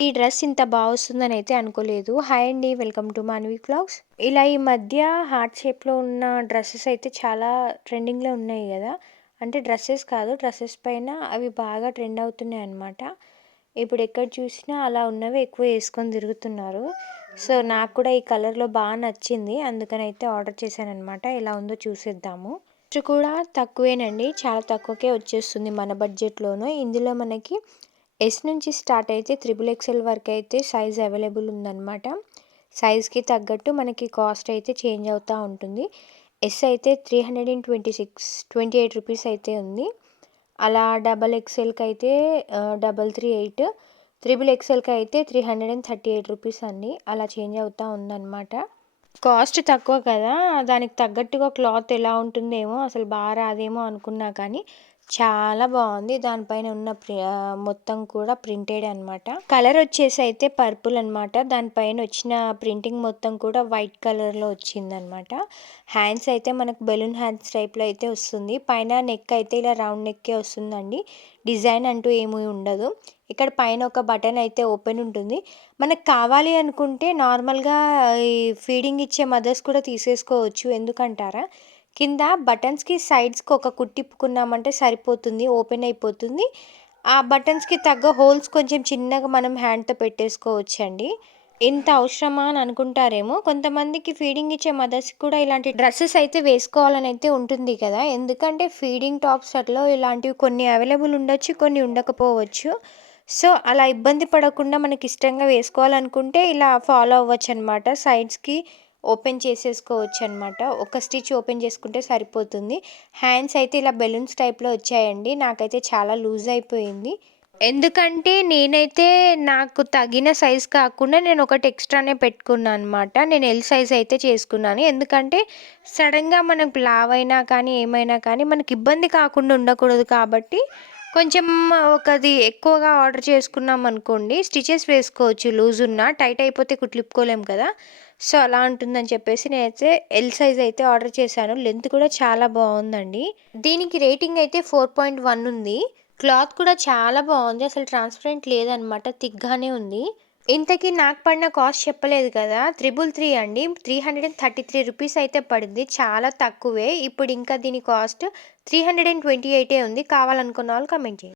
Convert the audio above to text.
ఈ డ్రెస్ ఇంత వస్తుందని అయితే అనుకోలేదు. హాయ్ అండి. Welcome to Manvi vlogs. ఇలా ఈ మధ్య హార్ట్ షేప్‌లో ఉన్న డ్రెసెస్ అయితే చాలా ట్రెండింగ్‌లో ఉన్నాయి గదా! అంటే డ్రెసెస్ కాదు, డ్రెసెస్ పైన అవి బాగా ట్రెండ్ అవుతున్నాయన్నమాట. ఇప్పుడు ఎక్కడ చూసినా అలా ఉన్నవి ఎక్కువ యేసుకొని తిరుగుతున్నారు. సో, నాకు కూడా ఈ కలర్‌లో నచ్చింది. అందుకనైతే ఆర్డర్ చేశాననమాట. ఎలా ఉందో చూసేద్దాము. కాస్ట్ కూడా తక్కువేనండి. చాలా తక్కువకే వచ్చేస్తుంది మన బడ్జెట్‌లోను. ఇందులో మనకి ఎస్ నుంచి స్టార్ట్ అయితే త్రిబుల్ ఎక్సెల్ వరకు అయితే సైజ్ అవైలబుల్ ఉందన్నమాట. సైజ్‌కి తగ్గట్టు మనకి కాస్ట్ అయితే చేంజ్ అవుతూ ఉంటుంది. ఎస్ అయితే 328 రూపీస్ అయితే ఉంది. అలా డబల్ ఎక్సెల్‌కి అయితే 338, త్రిబుల్ ఎక్సెల్‌కి అయితే 338 రూపీస్ అండి. అలా చేంజ్ అవుతూ ఉందన్నమాట. కాస్ట్ తక్కువ కదా! దానికి తగ్గట్టుగా క్లాత్ ఎలా ఉంటుందేమో, అసలు రాదేమో అనుకున్నా కానీ చాలా బావుంది. దానిపైన ఉన్న మొత్తం కూడా ప్రింటెడ్ అనమాట. కలర్ వచ్చేసి అయితే పర్పుల్ అనమాట. దానిపైన వచ్చిన ప్రింటింగ్ మొత్తం కూడా వైట్ కలర్‌లో వచ్చిందనమాట. హ్యాండ్స్ అయితే మనకు బెలూన్ హ్యాండ్స్ టైప్‌లో అయితే వస్తుంది. పైన నెక్ అయితే ఇలా రౌండ్ నెక్కే వస్తుందండి. డిజైన్ అంటూ ఏమీ ఉండదు. ఇక్కడ పైన ఒక బటన్ అయితే ఓపెన్ ఉంటుంది. మనకు కావాలి అనుకుంటే నార్మల్‌గా ఈ ఫీడింగ్ ఇచ్చే మదర్స్ కూడా తీసేసుకోవచ్చు. ఎందుకంటారా? కింద బటన్స్‌కి సైడ్స్‌కి ఒక కుట్టిప్పుకున్నామంటే సరిపోతుంది. ఓపెన్ అయిపోతుంది. ఆ బటన్స్‌కి తగ్గ హోల్స్ కొంచెం చిన్నగా మనం హ్యాండ్‌తో పెట్టేసుకోవచ్చండి. ఇంత అవసరమా అని అనుకుంటారేమో! కొంతమందికి ఫీడింగ్ ఇచ్చే మదర్స్‌కి కూడా ఇలాంటి డ్రెసెస్ అయితే వేసుకోవాలని అయితే ఉంటుంది కదా! ఎందుకంటే ఫీడింగ్ టాప్స్ అట్లా ఇలాంటివి కొన్ని అవైలబుల్ ఉండొచ్చు. కొన్ని ఉండకపోవచ్చు. సో, అలా ఇబ్బంది పడకుండా మనకి ఇష్టంగా వేసుకోవాలనుకుంటే ఇలా ఫాలో అవ్వచ్చనమాట. సైడ్స్‌కి ఓపెన్ చేసేసుకోవచ్చనమాట. ఒక స్టిచ్ ఓపెన్ చేసుకుంటే సరిపోతుంది. హ్యాండ్స్ అయితే ఇలా బెలూన్స్ టైప్‌లో వచ్చాయండి. నాకైతే చాలా లూజ్ అయిపోయింది. ఎందుకంటే నేనైతే నాకు తగిన సైజ్ కాకుండా నేను ఒకటి ఎక్స్ట్రానే పెట్టుకున్నా అనమాట. నేను ఎల్ సైజ్ అయితే చేసుకున్నాను. ఎందుకంటే సడెన్‌గా మనకు లావైనా కానీ, ఏమైనా కానీ మనకి ఇబ్బంది కాకుండా ఉండకూడదు కాబట్టి కొంచెం ఒకది ఎక్కువగా ఆర్డర్ చేసుకున్నామనుకోండి, స్టిచెస్ వేసుకోవచ్చు లూజ్ ఉన్నా. టైట్ అయిపోతే కుట్లిప్పుకోలేం కదా! సో, అలా ఉంటుందని చెప్పేసి నేనైతే ఎల్ సైజ్ అయితే ఆర్డర్ చేశాను. లెంత్ కూడా చాలా బావుందండి. దీనికి రేటింగ్ అయితే 4.1 ఉంది. క్లాత్ కూడా చాలా బావుంది. అసలు ట్రాన్స్‌పరెంట్ లేదనమాట. థిక్‌గానే ఉంది. ఇంతకీ నాకు పడిన కాస్ట్ చెప్పలేదు కదా! 333 అండి. 333 రూపీస్ అయితే పడింది. చాలా తక్కువే. ఇప్పుడు ఇంకా దీని కాస్ట్ 328 ఉంది. కావాలనుకున్న వాళ్ళు కామెంట్ చేయండి.